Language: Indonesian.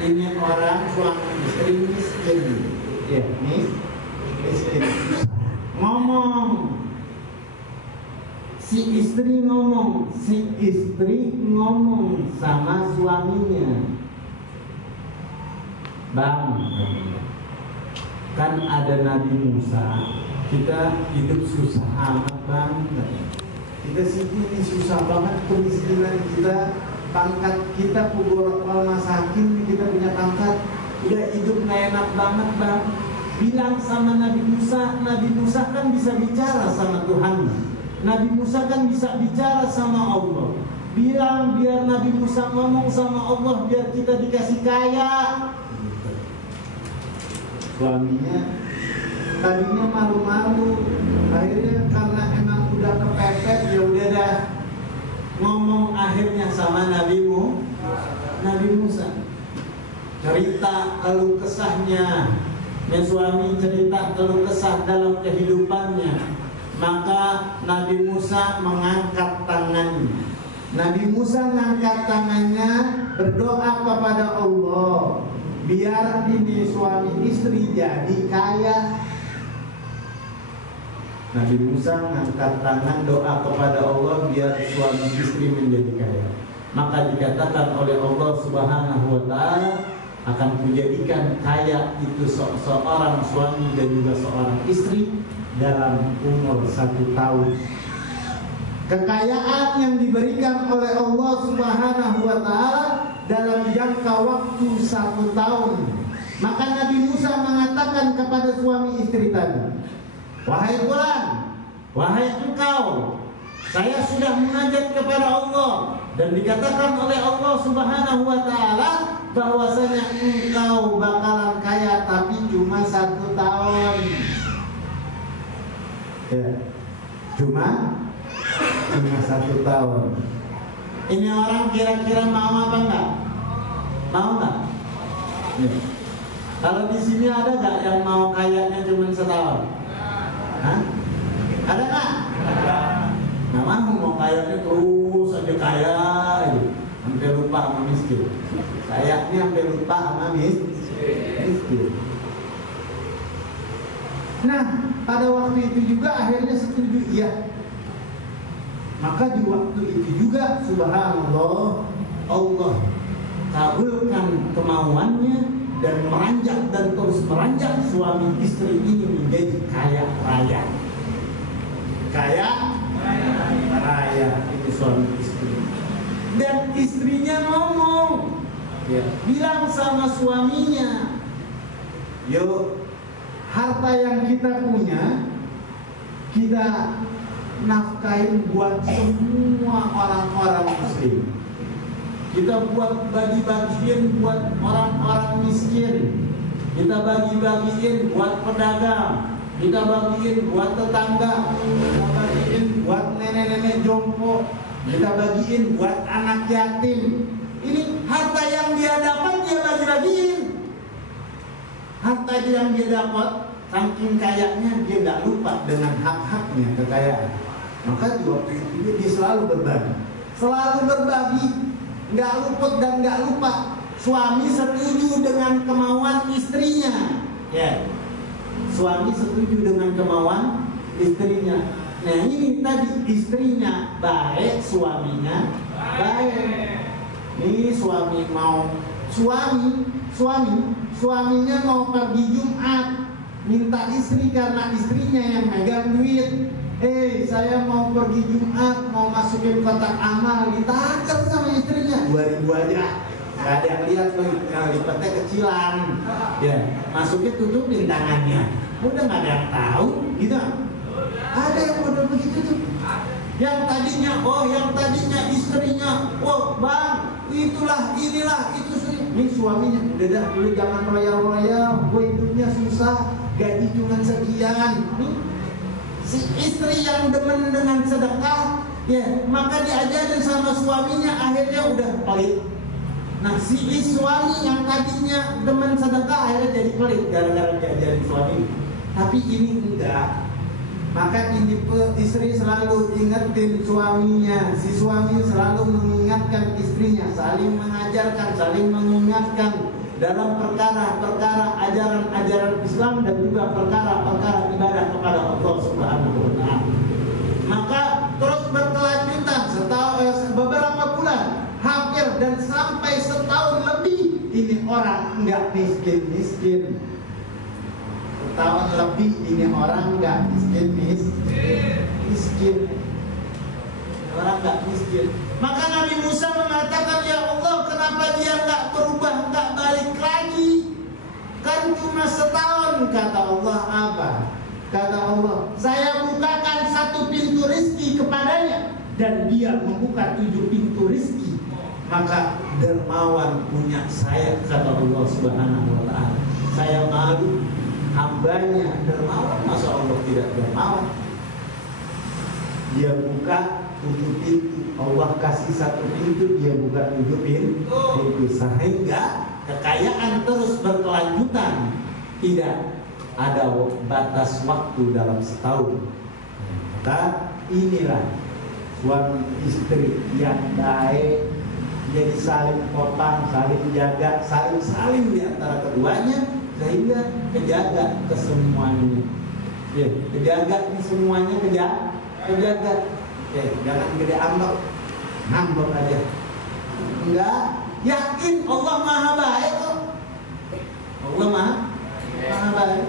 ini orang suami istri miskin, ya, miskin. Ngomong, si istri ngomong sama suaminya, Bang, kan ada Nabi Musa, kita hidup susah amat Bang. Kita sini susah banget, kemiskinan kita, pangkat kita pugorokal masakin, kita punya pangkat, udah hidup gak enak banget Bang. Bilang sama Nabi Musa kan bisa bicara sama Tuhan. Nabi Musa kan bisa bicara sama Allah. Bilang biar Nabi Musa ngomong sama Allah, biar kita dikasih kaya. Suaminya tadinya malu-malu, akhirnya karena emang udah kepepet, ya udah dah ngomong akhirnya sama Nabi Musa. Cerita keluh kesahnya, suami cerita keluh kesah dalam kehidupannya. Maka Nabi Musa mengangkat tangannya. Nabi Musa mengangkat tangannya, berdoa kepada Allah, biar ini suami istri jadi kaya. Nabi Musa mengangkat tangan doa kepada Allah biar suami istri menjadi kaya. Maka dikatakan oleh Allah Subhanahu wa ta'ala, akan menjadikan kaya itu seorang suami dan juga seorang istri dalam umur 1 tahun. Kekayaan yang diberikan oleh Allah Subhanahu wa ta'ala dalam jangka waktu 1 tahun. Maka Nabi Musa mengatakan kepada suami istri tadi, wahai fulan, wahai engkau, saya sudah munajat kepada Allah, dan dikatakan oleh Allah Subhanahu wa ta'ala bahwasanya engkau bakalan kaya tapi cuma 1 tahun. Ya, cuma 1 tahun. Ini orang kira-kira mau apa enggak? Mau enggak? Ya. Kalau di sini ada enggak yang mau kayanya cuma 1 tahun? Hah? Ada enggak? Nggak mau kayanya terus aja kaya aja, hampir lupa sama miskin. Kayaknya hampir lupa sama miskin. Nah, pada waktu itu juga akhirnya setuju, iya. Maka di waktu itu juga subhanallah, Allah kabulkan kemauannya dan meranjak dan terus meranjak suami istri ini menjadi kaya raya. Kaya raya itu suami istri. Dan istrinya ngomong, ya, bilang sama suaminya, yuk, harta yang kita punya kita nafkahin buat semua orang-orang muslim. Kita buat bagi-bagiin buat orang-orang miskin. Kita bagi-bagiin buat pedagang. Kita bagiin buat tetangga. Kita bagiin buat nenek-nenek jompo. Kita bagiin buat anak yatim. Ini harta yang dia dapat dia bagi-bagiin. Harta yang dia dapat, saking kayanya dia nggak lupa dengan hak-haknya kekayaan. Maka di waktu itu dia selalu berbagi, nggak luput dan nggak lupa. Suami setuju dengan kemauan istrinya, ya. Suami setuju dengan kemauan istrinya. Nah ini tadi istrinya baik, suaminya baik. Ini suaminya mau pergi Jumat, minta istri karena istrinya yang megang duit. Saya mau pergi Jumat, mau masukin kotak amal, ditaker sama istrinya 2.000 aja. Gak ada yang lihat, lipatnya kecilan, ya, masukin tutupin tangannya. Udah gak ada yang tahu, gitu. Ada yang udah begitu tuh. Yang tadinya istrinya, bang, inilah, itu sih. Ini suaminya, udah dah, dulu jangan royal, gue hidupnya susah, gaji cuma sekian. Si istri yang demen dengan sedekah, ya, maka diajarin sama suaminya, akhirnya udah pelit. Nah, si suami yang tadinya demen sedekah akhirnya jadi pelit gara-gara diajarin suami. Tapi ini enggak. Maka ini istri selalu ingetin suaminya, si suami selalu mengingatkan istrinya, saling mengajarkan, saling mengingatkan dalam perkara-perkara ajaran-ajaran Islam dan juga perkara-perkara ibadah kepada Allah Subhanahu wa taala. Maka terus berkelanjutan beberapa bulan, hampir dan sampai setahun lebih, ini orang enggak miskin-miskin. Setahun lebih ini orang enggak miskin. Orang enggak miskin. Maka Nabi Musa mengatakan, ya Allah, kenapa dia enggak berubah, enggak balik lagi? Kan cuma setahun. Kata Allah, apa? Kata Allah, saya bukakan 1 pintu rizki kepadanya, dan dia membuka 7 pintu rizki. Maka dermawan punya saya, kata Allah Subhanahu wa ta'ala. Saya malu, hambanya dermawan, masa Allah tidak dermawan? Dia buka 7 pintu, Allah kasih 1 pintu, dia buka 7 pintu, sehingga kekayaan terus berkelanjutan, tidak ada batas waktu dalam setahun. Maka inilah suami istri yang baik, jadi saling kopang, saling jaga, saling di antara keduanya, sehingga kejaga kesemuanya. Ya, kejaga semuanya, kejaga. Jangan gede ngambek aja. Enggak, yakin Allah Maha Baik kok. Allah Maha Baik.